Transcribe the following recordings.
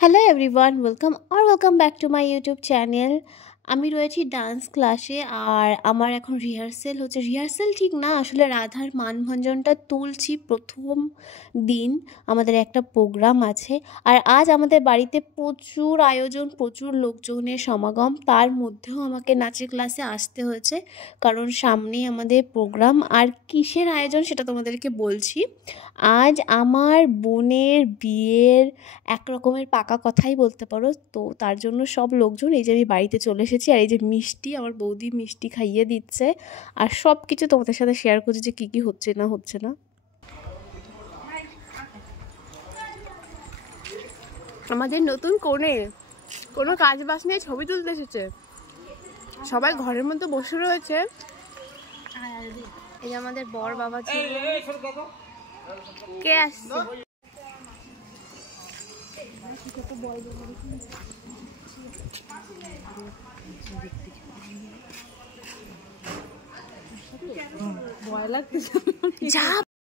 Hello everyone, welcome back to my YouTube channel. আমি রয়েছি dance ক্লাসে আর আমার এখন রিহার্সেল হচ্ছে। রিহার্সেল ঠিক না, আসলে রাধার মানভঞ্জনটা তুলছি। প্রথম দিন আমাদের একটা প্রোগ্রাম আছে আর আজ আমাদের বাড়িতে প্রচুর আয়োজন, প্রচুর লোকজনের সমাগম। তার মধ্যেও আমাকে নাচের ক্লাসে আসতে হয়েছে কারণ সামনেই আমাদের প্রোগ্রাম। আর কিসের আয়োজন সেটা তোমাদেরকে বলছি। আজ আমার বোনের বিয়ের এক রকমের পাকা কথাই বলতে পারো। তো তার জন্য সব লোকজন, এই যে আমি বাড়িতে চলে এসেছি আর এই যে মিষ্টি, আমার বৌদি মিষ্টি খাইয়ে দিচ্ছে আর সব কিছু তোমাদের সাথে শেয়ার করছি যে কী হচ্ছে না। আমাদের নতুন কোণে কোনো কাজ বাজ নিয়ে ছবি তুলতে এসেছে, সবাই ঘরের মধ্যে বসে রয়েছে। এই যে আমাদের বর বাবা ছিল, কে আসছে?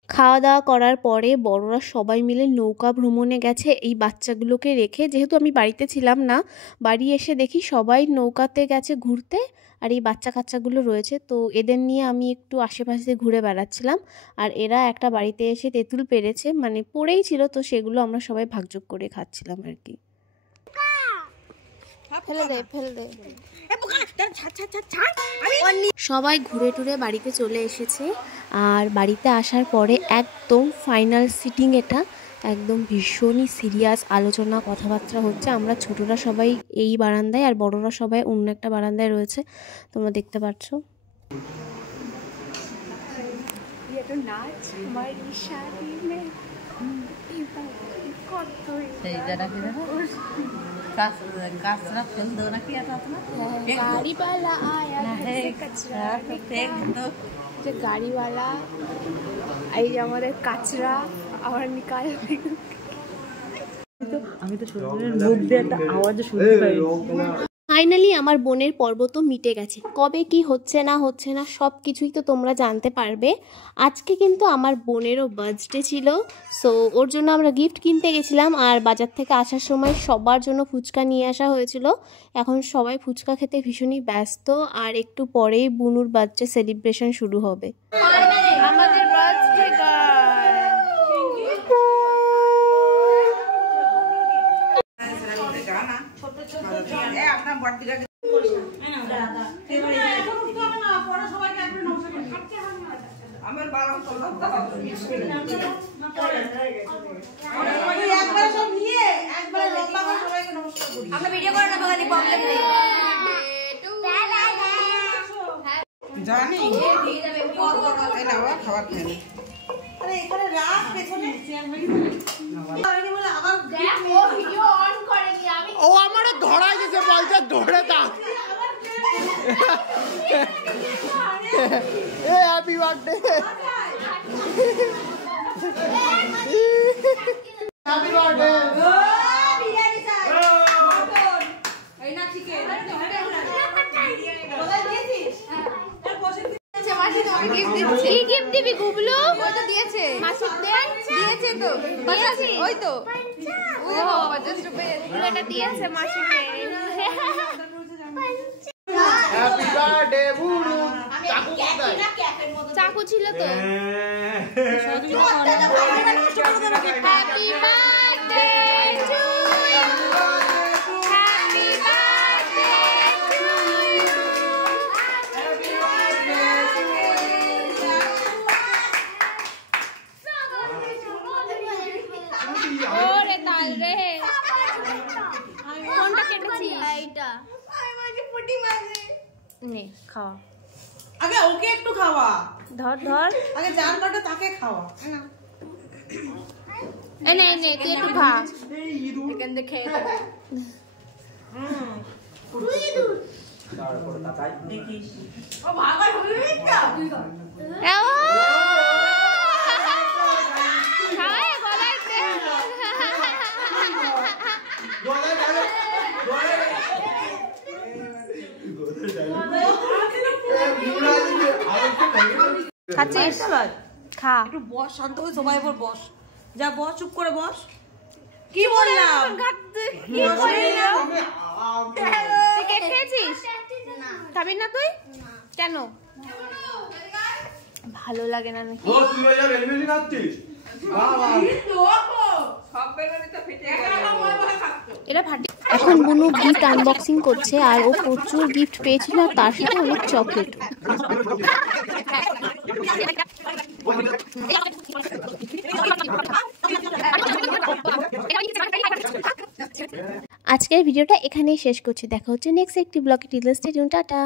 খাওয়া দাওয়া করার পরে বড়রা সবাই মিলে নৌকা ভ্রমণে গেছে এই বাচ্চাগুলোকে রেখে। যেহেতু আমি বাড়িতে ছিলাম না, বাড়ি এসে দেখি সবাই নৌকাতে গেছে ঘুরতে আর এই বাচ্চা কাচ্চাগুলো রয়েছে। তো এদের নিয়ে আমি একটু আশেপাশে ঘুরে বেড়াচ্ছিলাম আর এরা একটা বাড়িতে এসে তেঁতুল পেরেছে, মানে পড়েই ছিল, তো সেগুলো আমরা সবাই ভাগযোগ করে খাচ্ছিলাম আর কি। ফেলে দে। সবাই ঘুরে টুরে বাড়িতে চলে এসেছে আর বাড়িতে আসার পরে একদম ফাইনাল সিটিং, এটা একদম ভীষণই সিরিয়াস আলোচনা কথাবার্তা হচ্ছে। আমরা ছোটরা সবাই এই বারান্দায় আর বড়রা সবাই অন্য একটা বারান্দায় রয়েছে, তোমরা দেখতে পাচ্ছ। कचरा फेंक दो ना, किया था अपना गाड़ी वाला आया कचरा फेंक दो। गाड़ी वाला आई हमारे कचरा और निकाल। আমি তো শরীরের মুখ দিয়ে একটা আওয়াজ শুনতে পাই। ফাইনালি আমার বোনের পর্ব তো মিটে গেছে। কবে কি হচ্ছে না সব কিছুই তো তোমরা জানতে পারবে। আজকে কিন্তু আমার বোনেরও বার্থডে ছিল, সো ওর জন্য আমরা গিফট কিনতে গেছিলাম আর বাজার থেকে আসার সময় সবার জন্য ফুচকা নিয়ে আসা হয়েছিল। এখন সবাই ফুচকা খেতে ভীষণই ব্যস্ত আর একটু পরেই বুনুর বার্থডে সেলিব্রেশন শুরু হবে। আমাদের বার্থডে ও আমার ধরাই দিয়েছে, বলছে ধরে দাও। Happy birthday, happy birthday. কি গিফট দিবি গুবলু? ওই তো দিয়েছে মাসুদ, দিয়েছে তো, ওই তো 50 রুপিয়া এটা দিয়েছে মাসুদে। Happy birthday বুড়ু। চাকু ছিল তো। Happy birthday to you, happy birthday to you. ওরে তাল রে, কোনটা কেটেছি? এইটা নে খাওয়া। আগে ওকে একটু খাওয়া, ধর আগে যার কাটা তাকে খাওয়া। এই নে তুই একটু খা, এখান থেকে খেয়ে নে। তারপর তাকাই দেখিস ও বাবা হলো এটা। খাওয়ায় গলাইতে খাচ্ছিস? খা, একটু বস, শান্ত হয়ে সবাই এবার বস। যা বস, চুপ করে বস। কি বললাম? তুই কেক খেয়েছিস? খাবি না তুই? কেন? ভালো লাগে না নাকি? এরা ফাটি। এখন বুনু গিফট আনবক্সিং করছে আর ও প্রচুর গিফট পেয়েছিল আর তার সাথে অনেক চকলেট। আজকের ভিডিওটা এখানেই শেষ করছি। দেখা হচ্ছে নেক্সট একটি ব্লগে। Till stay tune, tata.